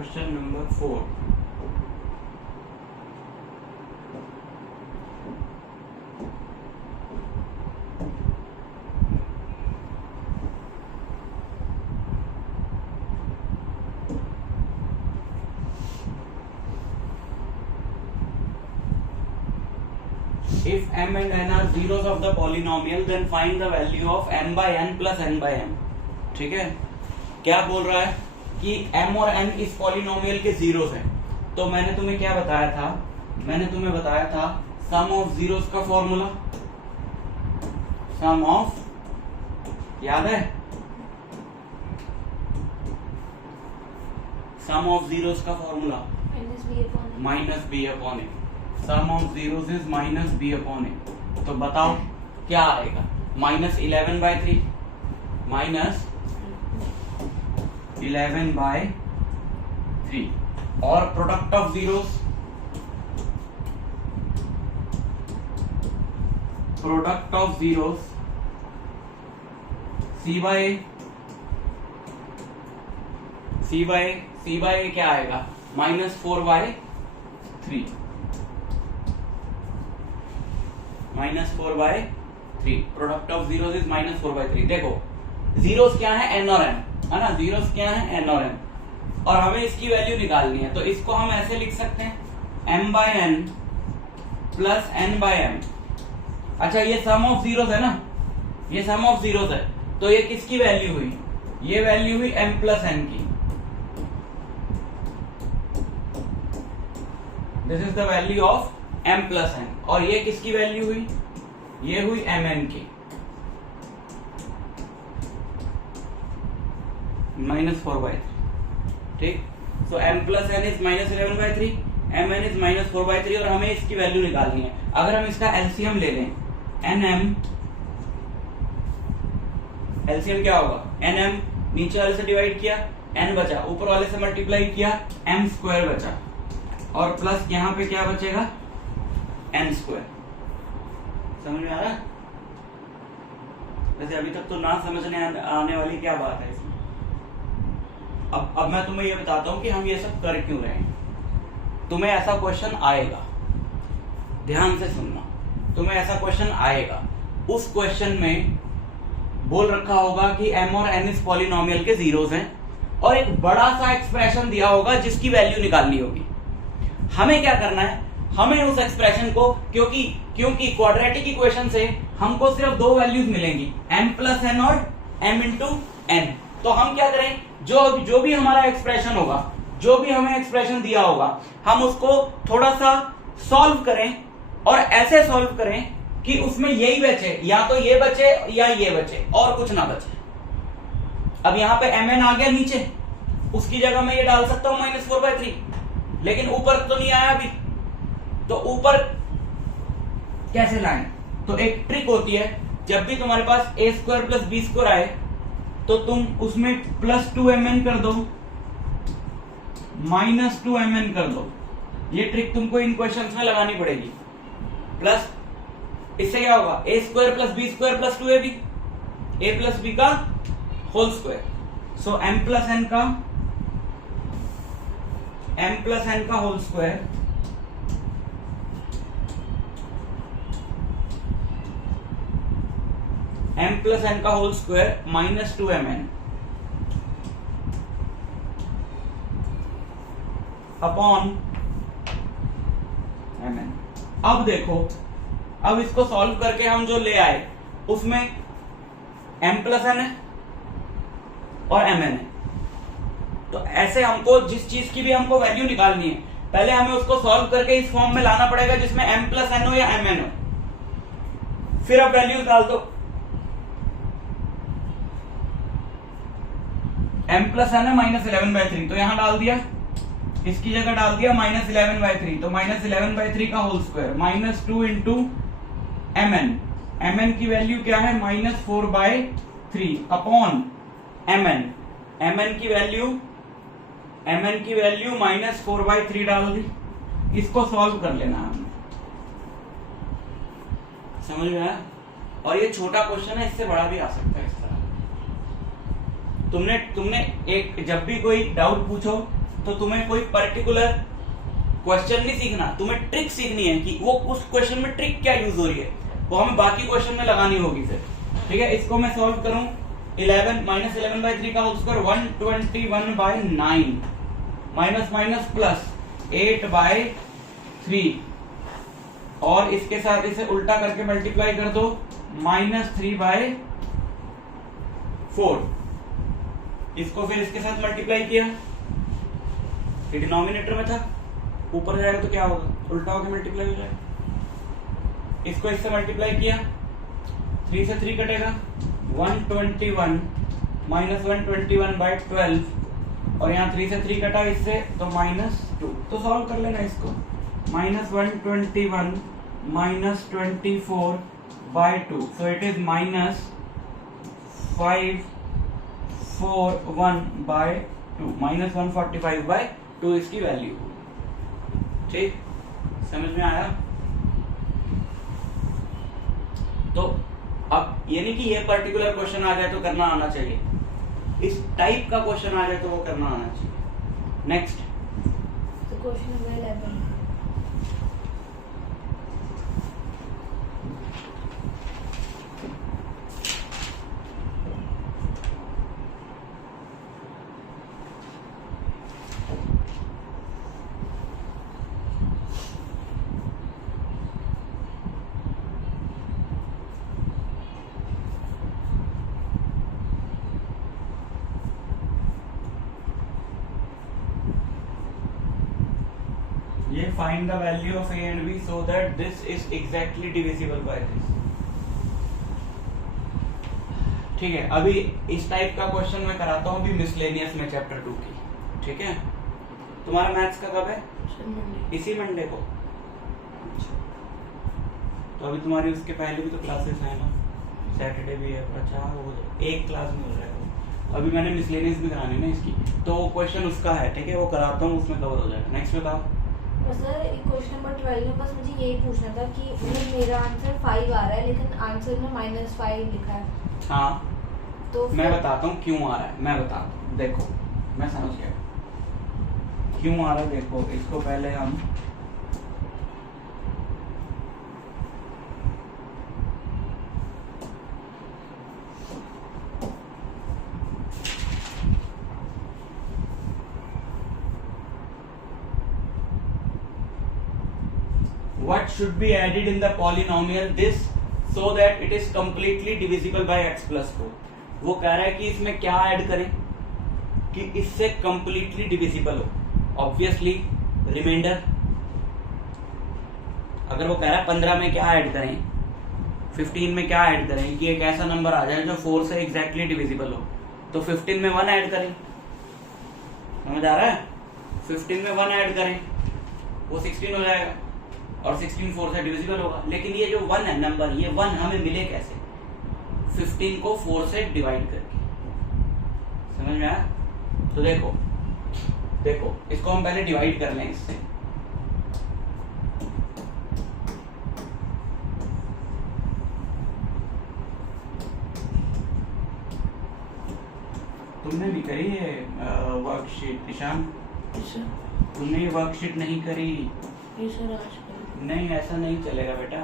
Question number 4. If m and n are zeros of the polynomial, then find the value of m by n plus n by m. ठीक है, क्या बोल रहा है कि m और n इस पॉलिनोमियल के जीरोस हैं. तो मैंने तुम्हें क्या बताया था? मैंने तुम्हें बताया था सम ऑफ जीरोस का फॉर्मूला. सम ऑफ, याद है? सम ऑफ जीरोस का formula minus B upon A. Sum of zeros is minus B upon A. तो बताओ क्या आएगा? माइनस 11/3 माइनस 11/3 और product of zeros, product of zeros C by क्या आएगा? -4/3 -4/3. Product of zeros is -4/3. देखो जीरोस क्या है? n और m है ना. जीरोस क्या है? n और m. और हमें इसकी वैल्यू निकालनी है. तो इसको हम ऐसे लिख सकते हैं m/n प्लस n/m. अच्छा, ये सम ऑफ जीरोस है ना, ये सम ऑफ जीरोस है. तो ये किसकी वैल्यू हुई? ये वैल्यू हुई m प्लस n की. This is the value of m plus n. और ये किसकी वैल्यू हुई? ये हुई mn की. -4/3. ठीक. सो m plus n is -11/3, mn is -4/3 और हमें इसकी वैल्यू निकालनी है. अगर हम इसका एलसीएम ले लें, nm, एलसीएम क्या होगा? nm नीचे वाले से डिवाइड किया, n बचा, ऊपर वाले से मल्टीप्लाई किया, m² बचा, और प्लस यहां पे क्या बचेगा? n². समझ में आ रहा? वैसे अभी तक तो ना समझने आने वाली क्या बात है इसमें. अब मैं तुम्हें ये बताता हूं कि हम ये सब कर क्यों रहे हैं. तुम्हें ऐसा क्वेश्चन आएगा, ध्यान से सुनना. तुम्हें ऐसा क्वेश्चन आएगा, उस क्वेश्चन में बोल रखा होगा कि m और n इस पॉलिनोमियल के जीरोस हैं और एक बड़ा सा एक्सप्रेशन दिया होगा जिसकी वैल्यू निकालनी होगी. हमें क्या करना है? हमें उस एक्सप्रेशन को, क्योंकि क्वाड्रेटिक इक्वेशन से हमको सिर्फ दो वैल्यूज मिलेंगी, m प्लस n और m इंटू n. तो हम क्या करें? जो भी हमारा एक्सप्रेशन होगा, जो भी हमें एक्सप्रेशन दिया होगा, हम उसको थोड़ा सा सॉल्व करें और ऐसे सॉल्व करें कि उसमें यही बचे, या तो ये बचे या ये बचे, और कुछ ना बचे. अब यहाँ पे mn आ गया नीचे, उसकी जगह मैं ये डाल सकता हूं -4/3, लेकिन ऊपर तो नहीं आया अभी. तो ऊपर कैसे लाएं? तो एक ट्रिक होती है, जब भी तुम्हारे पास a² प्लस b² आए तो तुम उसमें +2mn कर दो, -2mn कर दो. ये ट्रिक तुमको इन क्वेश्चंस में लगानी पड़ेगी. प्लस इससे क्या होगा? a² plus b² plus 2ab, a plus b का whole square. So m plus n का whole square m plus n का whole square -2mn upon mn. अब देखो, अब इसको सॉल्व करके हम जो ले आए उसमें m प्लस n है और mn है. तो ऐसे हमको जिस चीज की भी हमको वैल्यू निकालनी है, पहले हमें उसको सॉल्व करके इस फॉर्म में लाना पड़ेगा जिसमें m प्लस n हो या mn हो. फिर अब वैल्यू डाल दो. m प्लस n है -11/3, तो यहां डाल दिया, इसकी जगह डाल दिया -11/3. तो -11/3 का whole square -2 into mn. mn की वैल्यू क्या है? -4/3 अपॉन mn. mn की वैल्यू -4/3 डाल दी. इसको सॉल्व कर लेना हमने. समझ में आया? और ये छोटा क्वेश्चन है, इससे बड़ा भी आ सकता है. इस तरह तुमने एक, जब भी कोई डाउट पूछो तो तुम्हें कोई पर्टिकुलर क्वेश्चन नहीं सीखना, तुम्हें ट्रिक सीखनी है कि वो उस क्वेश्चन में ट्रिक क्या यूज हो रही है, वो हमें बाकी क्वेश्चन में लगानी होगी फिर। ठीक है, इसको मैं सॉल्व करूं, 11 माइनस 11/3 का whole square 121/9 minus minus plus 8/3 और इसके साथ इसे उल्टा करके मल्टीप्लाई कर दो, -3/4। इसको फिर इसके साथ मल्टीप्लाई किया, ये डिनोमिनेटर में था, ऊपर जाएगा तो क्या होगा, उल्टा होकर मल्टीप्लाई हो जाएगा। इसको इससे मल्टीप्लाई किया, 3 से 3 कटेगा, 121 माइनस 121/12 और यहाँ 3 से 3 कटा इससे तो -2। तो सॉल्व कर लेना इसको, -121 माइनस 24/2, सो इट इज -541/2, -145/2 इसकी वैल्यू। ठीक, समझ में आया? तो अब ये नहीं कि ये पर्टिकुलर क्वेश्चन आ जाए तो करना आना चाहिए, इस टाइप का क्वेश्चन आ जाए तो वो करना आना चाहिए। नेक्स्ट, तो क्वेश्चन नंबर 11, ये find the value of a and b so that this is exactly divisible by this। ठीक है, अभी इस टाइप का क्वेश्चन मैं कराता हूँ अभी मिसलेनियस में चैप्टर 2 की। ठीक है, तुम्हारा मैथ्स का कब है? इसी मंडे को। तो अभी तुम्हारी उसके पहले भी तो क्लासेस हैं ना, सैटरडे भी है। अच्छा, वो एक क्लास में हो जाएगा। अभी मैंने मिसलेनियस में करानी ना इसकी, तो क्वेश्चन उसका है। ठीक है, वो कराता हूँ, उसमें कवर हो जाएगा। नेक्स्ट बताओ। सर क्वेश्चन नंबर 12 में बस मुझे यही पूछना था कि मतलब मेरा आंसर 5 आ रहा है लेकिन आंसर में -5 लिखा है। हाँ, तो मैं बताता हूँ क्यों आ रहा है, मैं बताता हूँ। देखो, मैं समझ गया क्यों आ रहा है। देखो, इसको पहले हम what should be added in the polynomial this so that it is completely divisible by x plus 4। वो कह रहा है कि इसमें क्या ऐड करें कि इससे completely divisible हो। ऑब्वियसली रिमाइंडर, अगर वो कह रहा है 15 में क्या ऐड करें, 15 में क्या ऐड करें कि एक ऐसा नंबर आ जाए जो 4 से एग्जैक्टली डिविजिबल हो, तो 15 में 1 ऐड करें। समझ आ रहा है? 15 में 1 ऐड करें, वो 16 हो जाएगा और 16 4 से डिविजिबल होगा। लेकिन ये जो 1 है नंबर, ये 1 हमें मिले कैसे? 15 को 4 से डिवाइड करके। समझ में आया? तो देखो देखो, इसको हम पहले डिवाइड कर लें इससे। तुमने भी करी है वर्कशीट ईशान? तुमने ये वर्कशीट नहीं करी? नहीं, ऐसा नहीं चलेगा बेटा,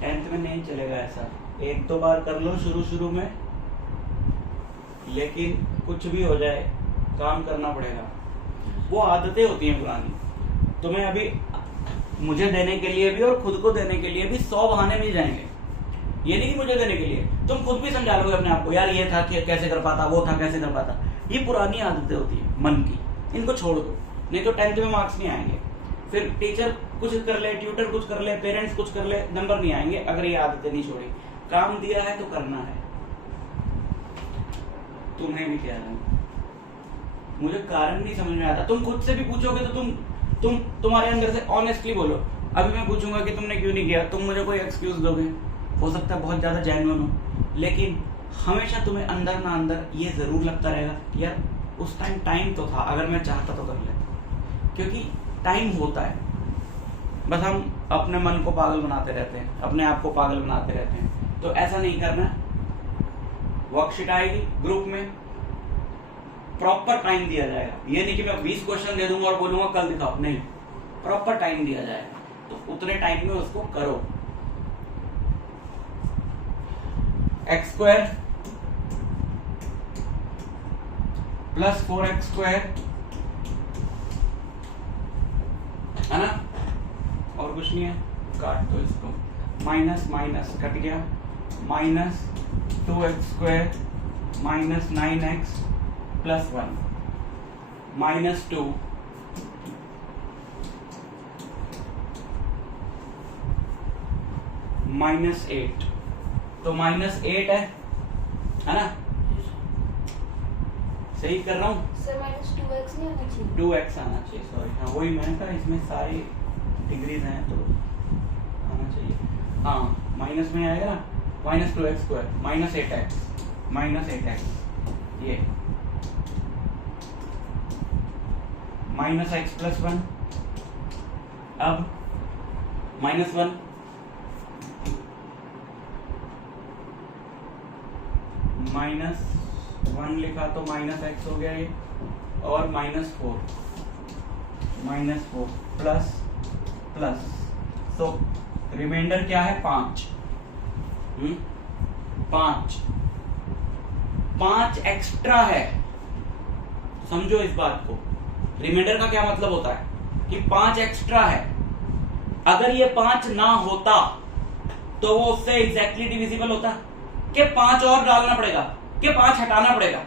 10th में नहीं चलेगा ऐसा। 1-2 बार कर लो शुरू में, लेकिन कुछ भी हो जाए काम करना पड़ेगा। वो आदतें होती हैं पुरानी। तुम्हें अभी मुझे देने के लिए भी और खुद को देने के लिए भी 100 बहाने मिल जाएंगे। ये नहीं कि मुझे देने के लिए, तुम खुद भी समझा लोगे अपने आप को, यार ये था कि कैसे कर पाता, वो था कैसे कर पाता। ये पुरानी आदतें होती है मन की, इनको छोड़ दो, नहीं तो 10th में मार्क्स नहीं आएंगे। फिर टीचर कुछ कर ले, ट्यूटर कुछ कर ले, पेरेंट्स कुछ कर ले, नंबर नहीं आएंगे अगर ये आदतें नहीं छोड़ी। काम दिया है तो करना है। तुम्हें भी क्या है, मुझे कारण नहीं समझ में आता। तुम खुद से भी पूछोगे तो तुम्हारे अंदर से ऑनेस्टली बोलो। अभी मैं पूछूंगा कि तुमने क्यों नहीं किया, तुम मुझे कोई एक्सक्यूज दोगे, हो सकता है बहुत ज्यादा जेन्युइन हो, लेकिन हमेशा तुम्हें अंदर ना अंदर ये जरूर लगता रहेगा यार उस टाइम तो था, अगर मैं चाहता तो कर लेता। क्योंकि टाइम होता है, बस हम अपने मन को पागल बनाते रहते हैं, अपने आप को पागल बनाते रहते हैं। तो ऐसा नहीं करना। वर्कशीट आएगी ग्रुप में, प्रॉपर टाइम दिया जाएगा। ये नहीं कि मैं 20 क्वेश्चन दे दूंगा और बोलूंगा कल दिखाओ, नहीं, प्रॉपर टाइम दिया जाएगा, तो उतने टाइम में उसको करो। x² प्लस 4x² है ना, और कुछ नहीं है, काट दो इसको, माइनस माइनस कट गया, minus 2x² minus 9x plus 1 minus 2 minus 8, तो माइनस 8 है ना, सही कर रहा हूँ सर माइनस 2x नहीं आना चाहिए, 2x आना चाहिए, सॉरी, हाँ वही मैंने कहा, इसमें सारी डिग्रीज हैं तो आना चाहिए, हाँ माइनस में आएगा ना, माइनस 2x² माइनस 8x ये माइनस x प्लस 1, अब माइनस 1 माइनस 1 लिखा तो माइनस x हो गया ये, और माइनस 4 प्लस प्लस, तो रिमाइंडर क्या है 5, 5 एक्स्ट्रा है, समझो इस बात को। रिमाइंडर का क्या मतलब होता है कि 5 एक्स्ट्रा है, अगर ये 5 ना होता तो वो उससे एग्जैक्टली डिविजिबल होता, कि 5 और डालना पड़ेगा, कि 5 हटाना पड़ेगा,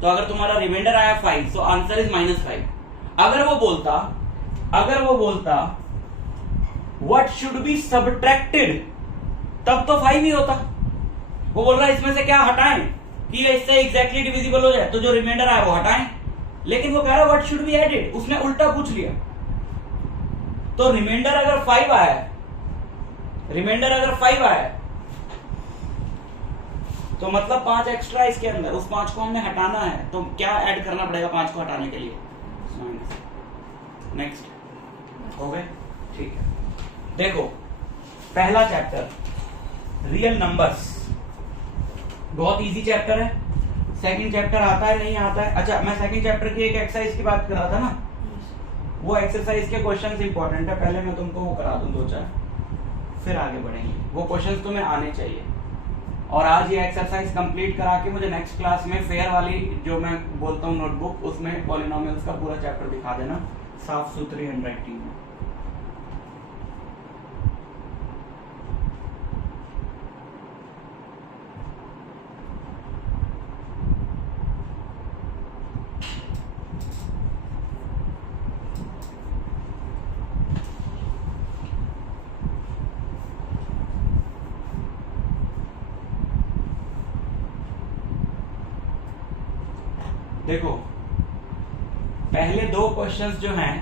तो अगर तुम्हारा रिमाइंडर आया 5, तो आंसर इज -5। अगर वो बोलता व्हाट शुड बी सब्ट्रैक्टेड, तब तो 5 ही होता। वो बोल रहा है इसमें से क्या हटाएं कि इससे एग्जैक्टली डिविजिबल हो जाए, तो जो रिमाइंडर आया वो हटाएं, लेकिन वो कह रहा है व्हाट शुड बी एडेड, उसने उल्टा पूछ लिया। तो रिमाइंडर अगर 5 आया तो मतलब 5 एक्स्ट्रा इसके अंदर, उस 5 को हमने हटाना है, तो क्या ऐड करना पड़ेगा 5 को हटाने के लिए, नेक्स्ट हो गए, ठीक है। देखो पहला चैप्टर रियल नंबर्स, बहुत इजी चैप्टर है। सेकंड चैप्टर आता है नहीं आता है, अच्छा मैं सेकंड चैप्टर की एक एक्सरसाइज की बात कर रहा था ना, वो एक्सरसाइज के क्वेश्चंस इंपॉर्टेंट है, पहले मैं तुमको वो करा दूं 2-4, फिर आगे बढ़ेंगे। वो क्वेश्चंस तुम्हें आने चाहिए, और आज ये एक्सरसाइज कंप्लीट करा के मुझे नेक्स्ट क्लास में फेयर वाली जो मैं बोलता हूँ नोटबुक, उसमें पॉलिनोमियल्स का पूरा चैप्टर दिखा देना साफ सुथरी हैंडराइटिंग में। देखो पहले 2 क्वेश्चंस जो हैं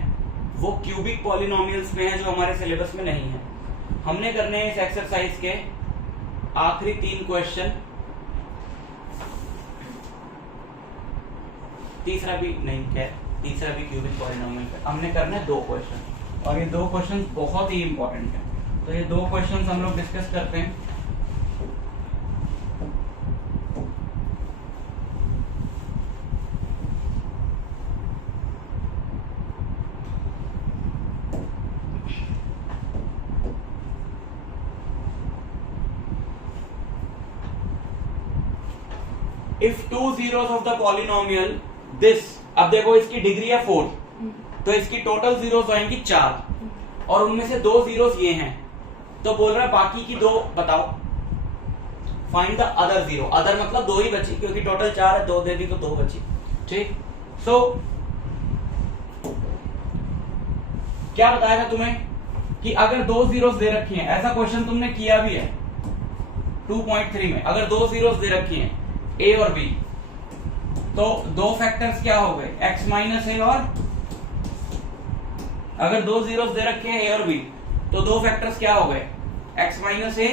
वो क्यूबिक पॉलिनोमियल्स में है, जो हमारे सिलेबस में नहीं है। हमने करने हैं इस एक्सरसाइज के आखिरी 3 क्वेश्चन, तीसरा भी क्यूबिक पॉलिनोमियल पे हमने करना है 2 क्वेश्चन, और ये 2 क्वेश्चन बहुत ही इंपॉर्टेंट है। तो ये 2 क्वेश्चन हम लोग डिस्कस करते हैं। If 2 zeros of the polynomial this, अब देखो इसकी डिग्री है 4, तो इसकी टोटल जीरोस आएंगी 4, और उनमें से 2 जीरोस ये हैं, तो बोल रहा है बाकी की 2 बताओ, फाइंड द अदर 0। अदर मतलब 2 ही बची, क्योंकि टोटल 4 है, 2 दे दी तो 2 बची, ठीक। सो क्या बताएगा तुम्हें कि अगर 2 जीरोस दे रखी हैं, ऐसा क्वेश्चन तुमने किया भी है 2.3 में, अगर 2 जीरोस दे रखी हैं ए और बी, तो 2 फैक्टर्स क्या हो गए, x माइनस ए, और अगर 2 जीरोस दे रखे हैं ए और बी, तो 2 फैक्टर्स क्या हो गए, x minus a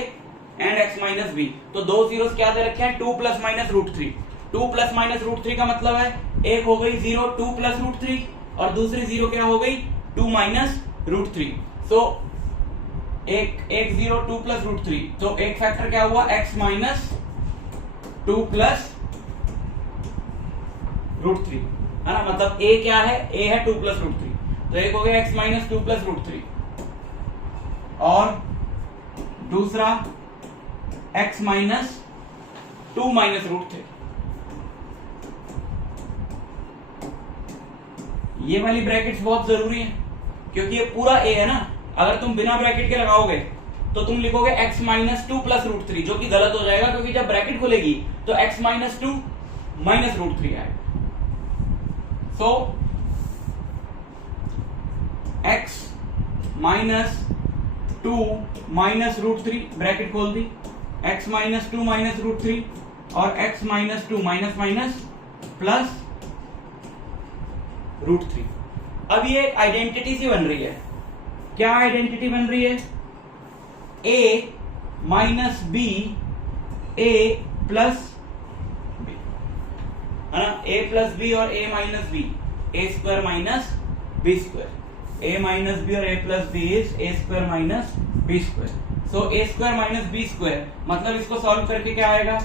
and x minus b. तो 2 जीरोस क्या दे रखे हैं, 2 प्लस माइनस √3। 2 प्लस माइनस √3 का मतलब है एक हो गई 0 2 प्लस √3, और दूसरी 0 क्या हो गई 2 माइनस √3। सो एक 0 2 प्लस √3, तो एक फैक्टर क्या हुआ x माइनस 2 प्लस √3 है ना, मतलब a क्या है, a है 2 + √3, तो एक हो गया x - 2 + √3 और दूसरा x - 2 - √3। ये वाली ब्रैकेट्स बहुत जरूरी है क्योंकि ये पूरा a है ना, अगर तुम बिना ब्रैकेट के लगाओगे तो तुम लिखोगे x - 2 + √3, जो कि गलत हो जाएगा क्योंकि जब ब्रैकेट खुलेगी तो x - 2 - √3 आएगा। सो x - 2 - √3 ब्रैकेट खोल दी, x - 2 - √3 और x - 2 प्लस √3। अब ये एक आइडेंटिटी सी बन रही है। क्या आइडेंटिटी बन रही है? a minus b a plus b, है ना, a प्लस b और a minus b, a square minus b square, a minus b और a plus b is a square minus b square. So a square minus b square मतलब इसको solve करके क्या आएगा,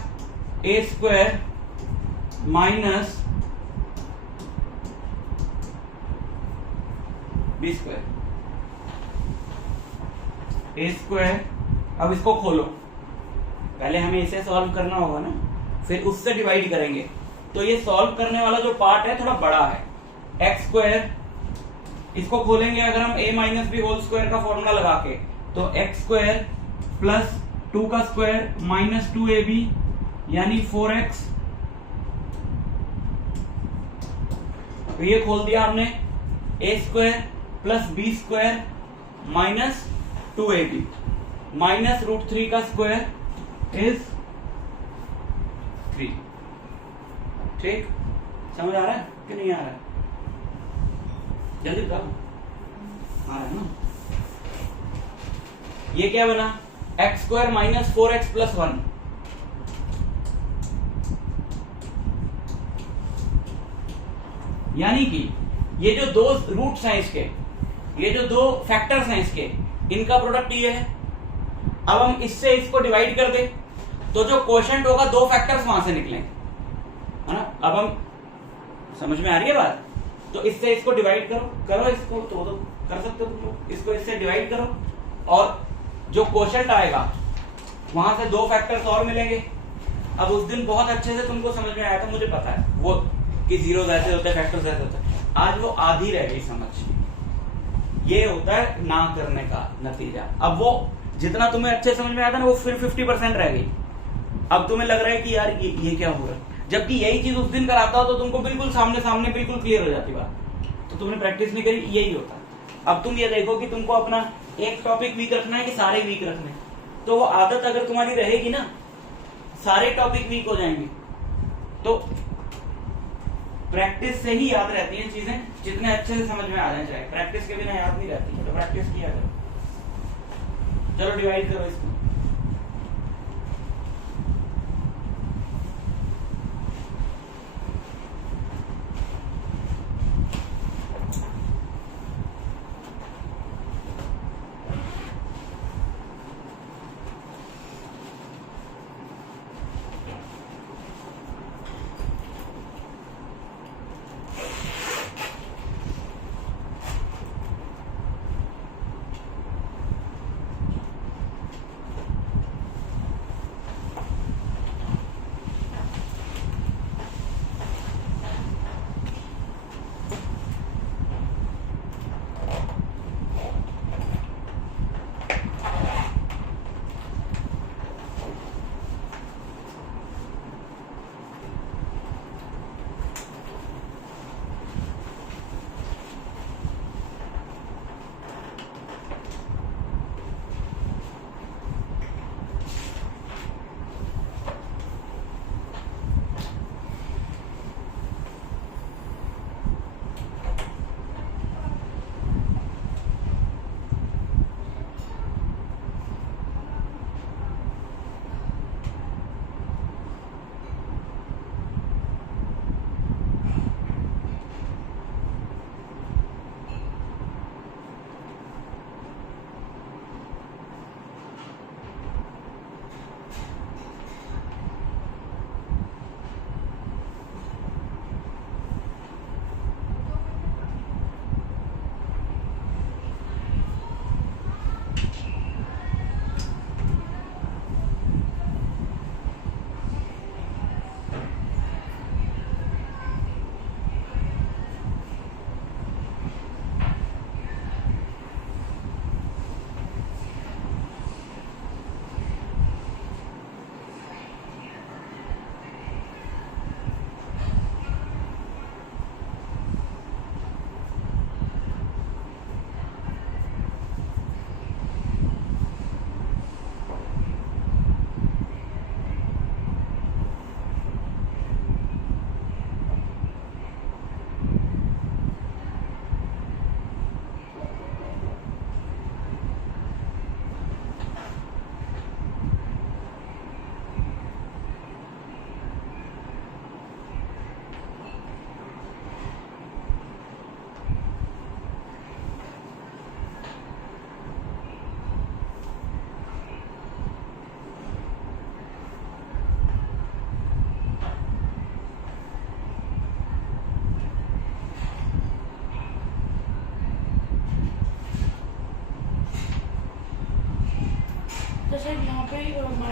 a square minus b square, a square. अब इसको खोलो, पहले हमें इसे सॉल्व करना होगा ना, फिर उससे डिवाइड करेंगे। तो ये सॉल्व करने वाला जो पार्ट है थोड़ा बड़ा है, x स्क्वायर, इसको खोलेंगे अगर हम a minus b whole square का फॉर्मूला लगा के, तो x स्क्वायर प्लस 2 का स्क्वायर माइनस 2ab यानी 4x। तो ये खोल दिया हमने, a square plus b square minus 2ab minus √3 का स्क्वायर इज 3। ठीक, समझ आ रहा है कि नहीं आ रहा है? जल्दी बताओ, आ रहा है ना? ये क्या बना, x square minus 4x plus 1, यानी कि ये जो दो रूट्स हैं इसके, ये जो दो फैक्टर्स हैं इसके, इनका प्रोडक्ट ये है। अब हम इससे इसको डिवाइड कर दे तो जो क्वोशंट होगा दो फैक्टर्स वहां से निकलेंगे, है ना। अब हम समझ में आ रही है बात? तो इससे इसको डिवाइड करो इसको, तो कर सकते हो तुम लोग, इसको इससे डिवाइड करो और जो क्वोशंट आएगा वहां से दो फैक्टर्स और मिलेंगे। अब उस दिन बहुत अच्छे से तुमको समझ में आया था, मुझे पता है वो कि जीरोस ऐसे होते हैं, फैक्टर्स ऐसे होते हैं। आज वो आधी रह गई समझ। ये होता है ना करने का नतीजा। अब वो जितना तुम्हें अच्छे समझ में आया था ना, वो फिर 50% रह गई। अब तुम्हें लग रहा है कि यार ये क्या हो रहा है, जबकि यही चीज उस दिन कराता हो तो तुमको बिल्कुल सामने बिल्कुल क्लियर हो जाती बात। तो तुमने प्रैक्टिस नहीं करी, यही होता है। अब तुम ये देखो कि तुमको अपना एक टॉपिक वीक रखना है कि सारे वीक रखने, तो वो आदत अगर तुम्हारी रहेगी ना, सारे टॉपिक वीक हो जाएंगे। तो प्रैक्टिस से ही याद रहती हैं चीजें, जितने अच्छे से समझ में आ जाए, चाहे प्रैक्टिस के बिना याद नहीं रहती। तो प्रैक्टिस किया करो। चलो डिवाइड करो इसको।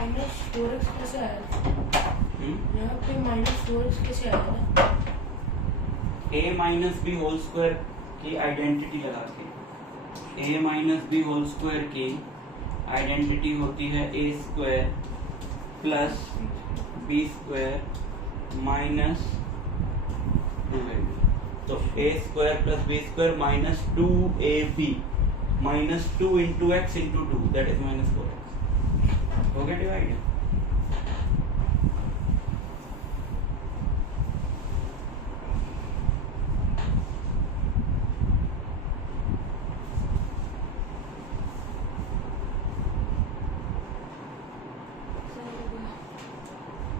-4x कैसे आया? यहाँ पे -4x कैसे आया ना? a minus b whole square की आइडेंटिटी लगा के, a minus b whole square की आइडेंटिटी होती है a square plus b square minus 2ab। तो a square plus b square minus 2ab minus 2 into x into 2 that is minus 4x। हो गया divide?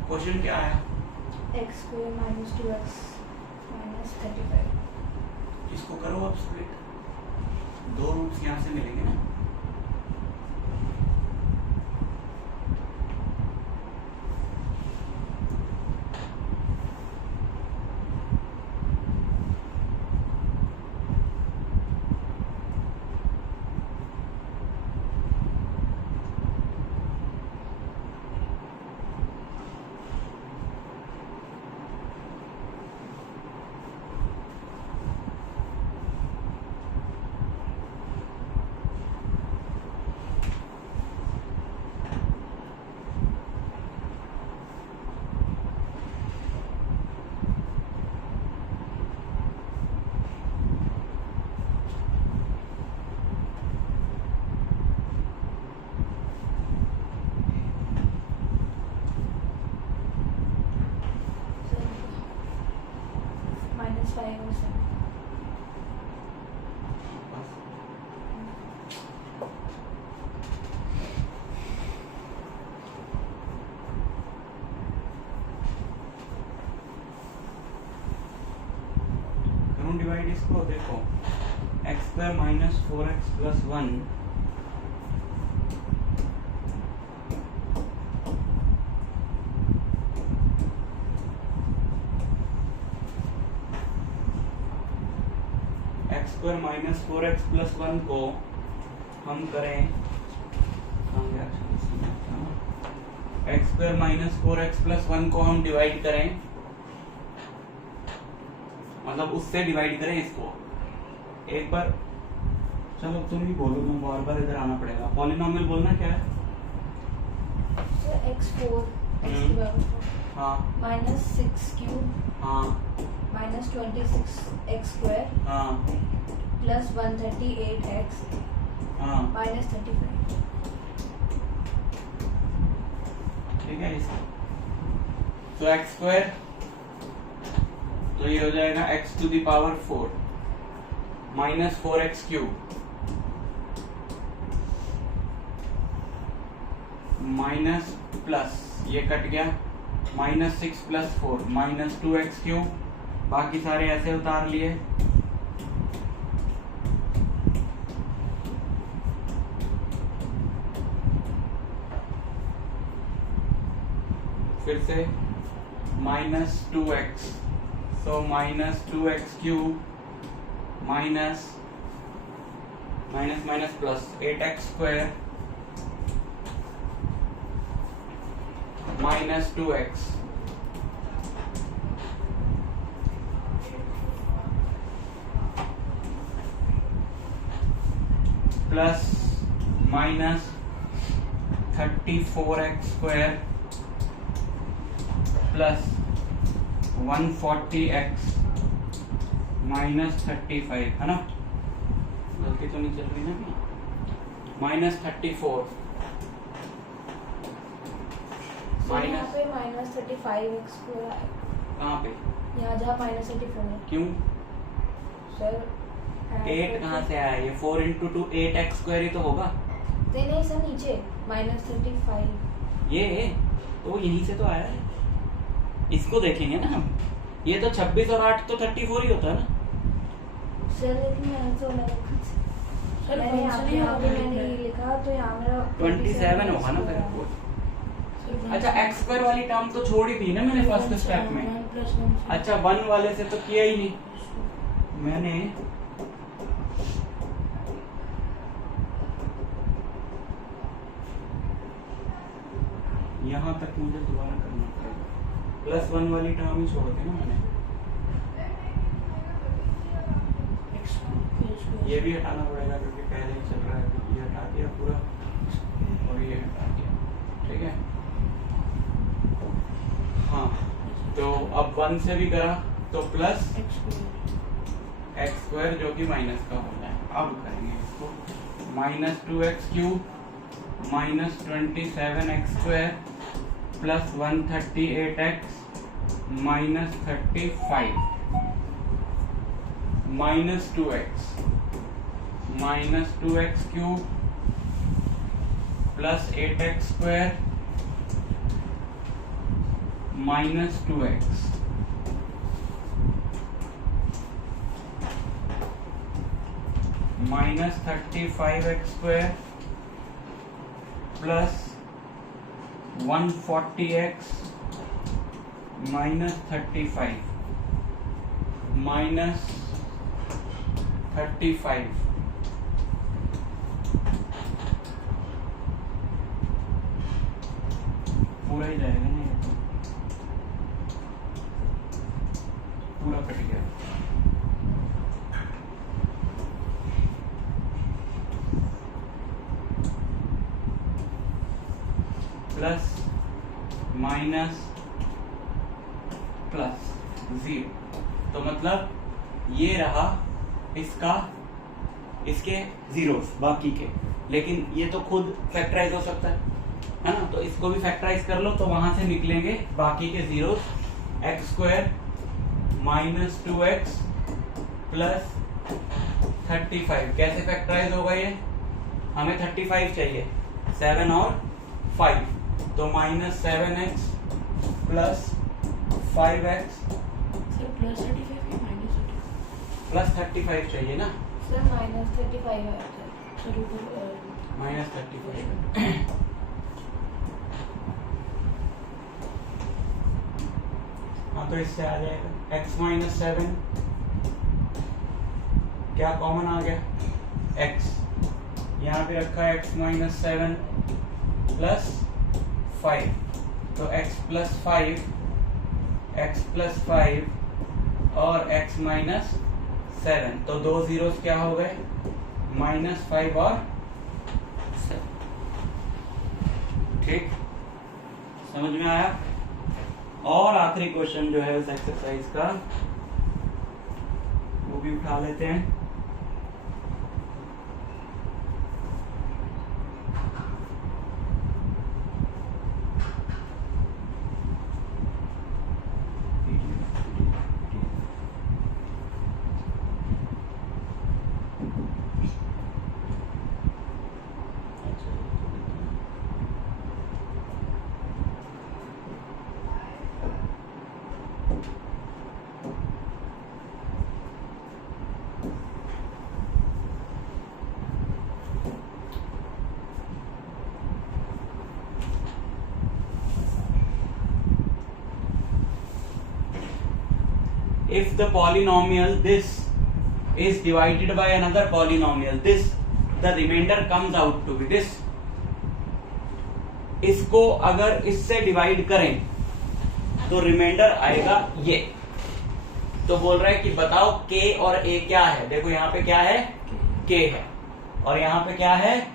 Question क्या आया? x² - 2x - 35। इसको करो अब स्प्लिट, दो रूट्स यहाँ से मिलेंगे ना। -5 और 7। करूँ डिवाइड इसको, देखो x² minus 4x plus 1 x² minus 4x plus 1 को हम करें x² माइनस 4x प्लस 1 को हम डिवाइड करें, मतलब उससे डिवाइड करें इसको। एक बार चलो तुम ही बोलो, मैं बार बार इधर आना पड़ेगा। पॉलिनोमियल बोलना क्या है? x4 हाँ -6³ हाँ -26x² हाँ प्लस 138x हाँ -35। ठीक है। इसको तो x² तो ये हो जाएगा x to the power 4 minus 4x³ minus plus ये कट गया -6 प्लस 4 -2x³, बाकी सारे ऐसे उतार लिए। फिर से -2x, so -2x³ minus minus plus 8x² minus 2x plus minus 34x² plus 140x minus 35, है ना? गलती तो नहीं चल रही ना? -34 यहाँ पे -35x² है। कहाँ पे? यहाँ जहाँ -34 है। क्यों? सर 8 कहाँ से आया? ये 4 इंटू 2 8x² ही तो होगा। नहीं सर, नीचे -35। ये तो यहीं से तो आया है। इसको देखेंगे ना हम। ये तो 26 और 8 तो 34 ही होता है ना सर। लेकिन यहाँ तो मैंने यहाँ पे मैंने लिखा तो यहाँ मेरा 27 होगा ना फिर। अच्छा x² वाली टर्म तो छोड़ ही दी ना मैंने फर्स्ट स्टेप में। अच्छा 1 वाले से तो किया ही नहीं मैंने। यहाँ तक मुझे दोबारा करना पड़ेगा। +1 वाली टर्म ही छोड़ दी ना मैंने, ये भी हटाना पड़ेगा क्योंकि पहले ही चल रहा है। ये हटा दिया पूरा और ये हटा दिया, ठीक है। हाँ, तो अब 1 से भी करा तो प्लस x² जो कि माइनस का हो जाए। अब करेंगे इसको -2x³ -27x² plus 138x -35 -2x -2x³ plus 8x² -2x -35x² plus 140x -35 -35 पूरा ही जाएगा ना, ये पूरा कट गया। प्लस माइनस प्लस 0, तो मतलब ये रहा इसका, इसके जीरोस बाकी के, लेकिन ये तो खुद फैक्टराइज हो सकता है ना, तो इसको भी फैक्टराइज कर लो तो वहां से निकलेंगे बाकी के जीरोस। x² -2x प्लस 35 कैसे फैक्टराइज होगा ये, हमें 35 चाहिए, 7 और 5, तो -7x प्लस 5x प्लस 35 चाहिए ना सर -35 है सर, -35 हाँ, तो इससे आ जाएगा x - 7, क्या कॉमन आ गया, x यहाँ पे रखा है, x - 7 प्लस 5, तो x + 5 और x - 7, तो दो जीरोस क्या हो गए, -5 और 7, ठीक, समझ में आया। और आखिरी क्वेश्चन जो है उस एक्सरसाइज का, वो भी उठा लेते हैं। If the polynomial this is divided by another polynomial this, the remainder comes out to be this. इसको अगर इससे डिवाइड करें तो रिमाइंडर आएगा ये। तो बोल रहा है कि बताओ k और a क्या है। देखो यहाँ पे क्या है, k है, और यहाँ पे क्या है,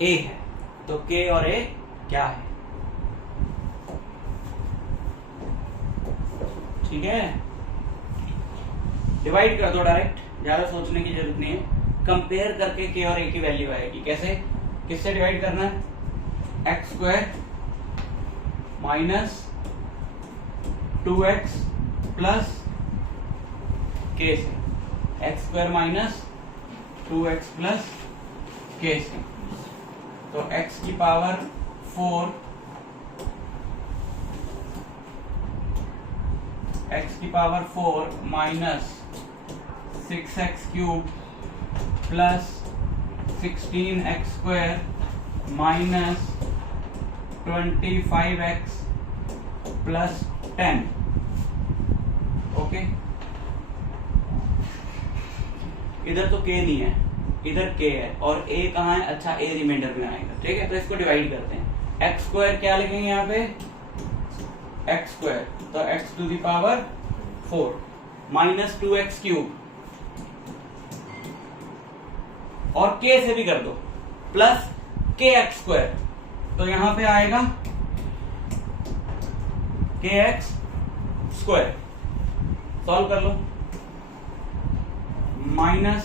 a है, तो k और a क्या है, ठीक है। डिवाइड कर दो डायरेक्ट, ज्यादा सोचने की जरूरत नहीं है। कंपेयर करके k और a की वैल्यू आएगी। कैसे, किससे डिवाइड करना है, x² - 2x प्लस k से, x² - 2x प्लस k से, तो x की power 4 minus 6x³ plus 16x² minus 25x plus 10, okay. इधर तो k नहीं है, इधर k है, और a कहाँ है, अच्छा a रिमाइंडर में आएगा, ठीक है। तो इसको डिवाइड करते हैं, एक्स स्क्वायर क्या लिखेंगे यहाँ पे, एक्स स्क्वायर, तो x to the power 4 minus 2x cube, और k से भी कर दो, प्लस के एक्स स्क्वायर, तो यहां पे आएगा के एक्स स्क्वायर। सॉल्व कर लो, माइनस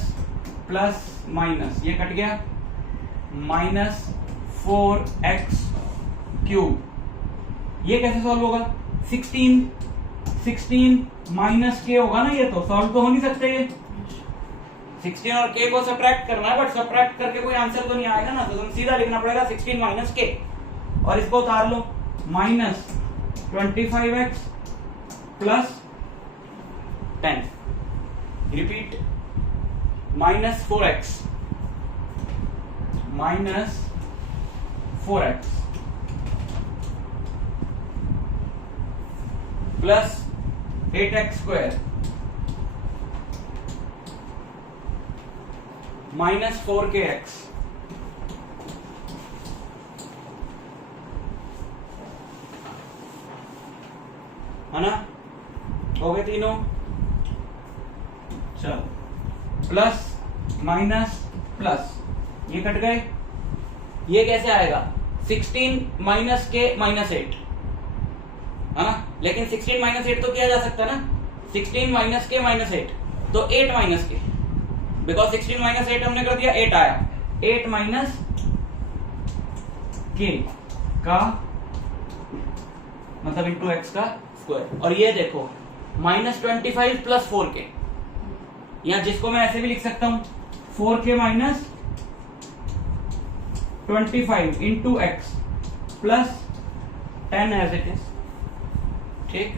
प्लस माइनस ये कट गया, माइनस 4x क्यूब, ये कैसे सॉल्व होगा, 16 माइनस के होगा ना, ये तो सॉल्व तो हो नहीं सकते, ये 16 और k को सब्ट्रैक्ट करना है, बट सब्ट्रैक्ट करके कोई आंसर तो नहीं आएगा ना, तो सीधा लिखना पड़ेगा 16 माइनस के, और इसको उतार लो, minus 25x plus 10, repeat, minus 4x plus 8x square minus 4kx, है ना, हो गए तीनों, चलो, प्लस माइनस प्लस ये कट गए, ये कैसे आएगा, 16 माइनस के माइनस 8, है ना, लेकिन 16 माइनस 8 तो किया जा सकता है ना, 16 माइनस के माइनस 8, तो 8 माइनस के, बिकॉज 16 माइनस 8 हमने कर दिया, 8 आया, 8 माइनस के का मतलब इंटू एक्स का स्क्वायर, और ये देखो माइनस 25 प्लस 4k, या जिसको मैं ऐसे भी लिख सकता हूं 4k minus 25 into x plus 10 as it is, ठीक,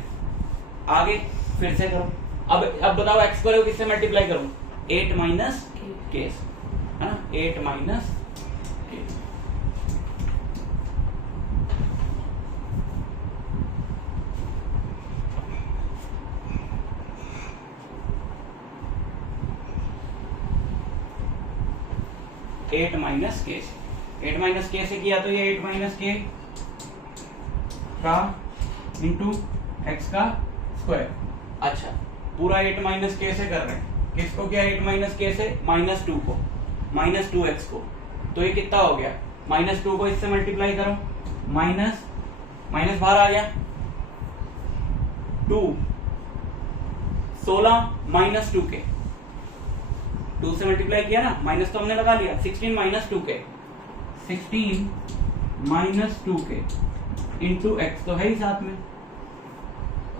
आगे फिर से करो, अब बताओ एक्स स्क्वायर को किससे मल्टीप्लाई करूं, 8 माइनस के, है ना, 8 माइनस के, एट माइनस के से किया तो ये 8 माइनस के का इंटू एक्स का स्क्वायर, अच्छा पूरा 8 माइनस के से कर रहे हैं, किसको किया 8 माइनस के से, माइनस 2 को, माइनस 2x को, तो ये कितना हो गया, माइनस 2 को इससे मल्टीप्लाई करो, माइनस माइनस बाहर आ गया, 2 16 माइनस 2k, 2 से मल्टीप्लाई किया ना, माइनस तो हमने लगा लिया, 16 minus 2k, 16 minus 2k into x तो है ही साथ में,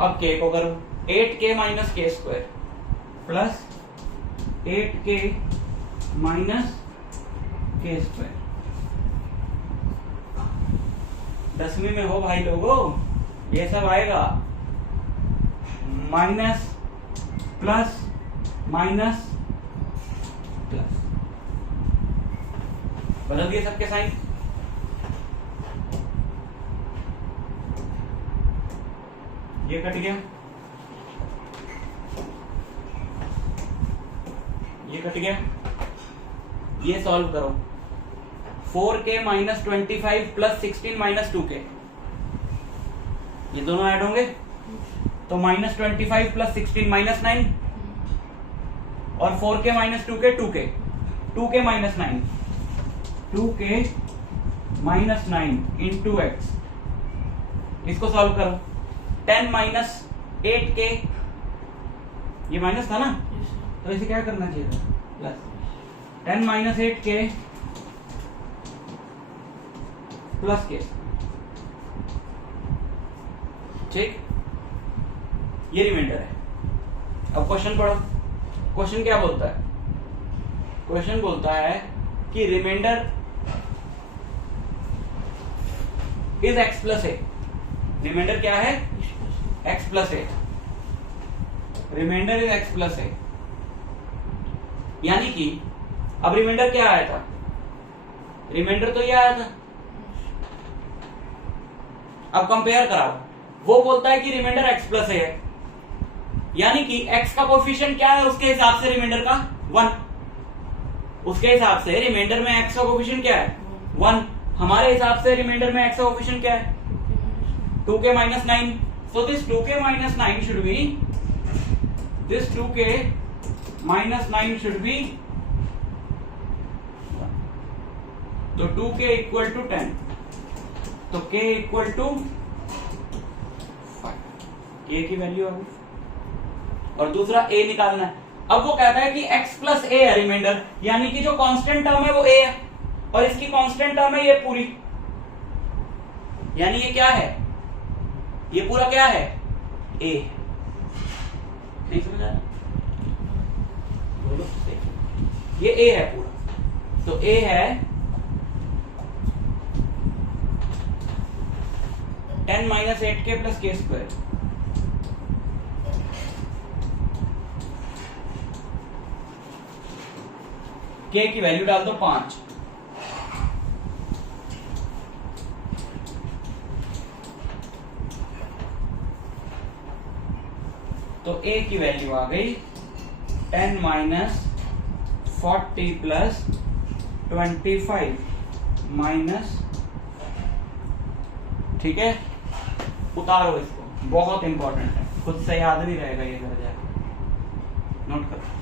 अब k को करो, 8k माइनस के स्क्वायर प्लस 8k माइनस के स्क्वायर, 10वीं में हो भाई लोगों, ये सब आएगा, माइनस प्लस माइनस प्लस, बदल दिए सबके साइन, ये कट गया, ये कट गया, ये सॉल्व करो, 4k minus 25 plus 16 minus 2k, ये दोनों ऐड होंगे तो माइनस 25 प्लस 16 माइनस 9, और 4k minus 2k 2k minus 9, 2k minus 9 into x, इसको सॉल्व करो, 10 माइनस 8k, ये माइनस था ना, तो इसे क्या करना चाहिए था, plus, 10 minus 8k plus k, ठीक, ये रिमाइंडर है। अब क्वेश्चन पढ़ो, क्वेश्चन क्या बोलता है, क्वेश्चन बोलता है कि रिमाइंडर इज x प्लस ए, रिमाइंडर क्या है, x प्लस ए, रिमाइंडर इज x प्लस ए, यानी कि अब रिमाइंडर क्या आया था, रिमाइंडर तो ये आया था, अब कंपेयर कराओ, वो बोलता है कि रिमाइंडर x प्लस ए है, यानी कि x का कोफिशिएंट क्या है उसके हिसाब से रिमाइंडर का 1, उसके हिसाब से रिमाइंडर में x का कोफिशिएंट क्या है 1, हमारे हिसाब से रिमाइंडर में x का कोफिशिएंट क्या है? 2k minus 9. So this 2k minus 9 should be, this 2k minus 9 should be, तो 2k equal to 10, तो k equal to 5, k की वैल्यू आ गई। और दूसरा a निकालना है। अब वो कहता है कि x प्लस a है रिमाइंडर, यानी कि जो कांस्टेंट टर्म है वो a है और इसकी कांस्टेंट टर्म है ये पूरी, यानी ये क्या है? ये पूरा क्या है? a। नहीं समझ आ रहा? बोलो ये a है पूरा, तो a है 10 minus 8k plus k square। k की वैल्यू डाल दो 5, तो a की वैल्यू आ गई 10 माइनस 40 प्लस 25 माइनस, ठीक है, उतारो इसको, बहुत इंपॉर्टेंट है, खुद से याद नहीं रहेगा ये, घर जाके नोट करो।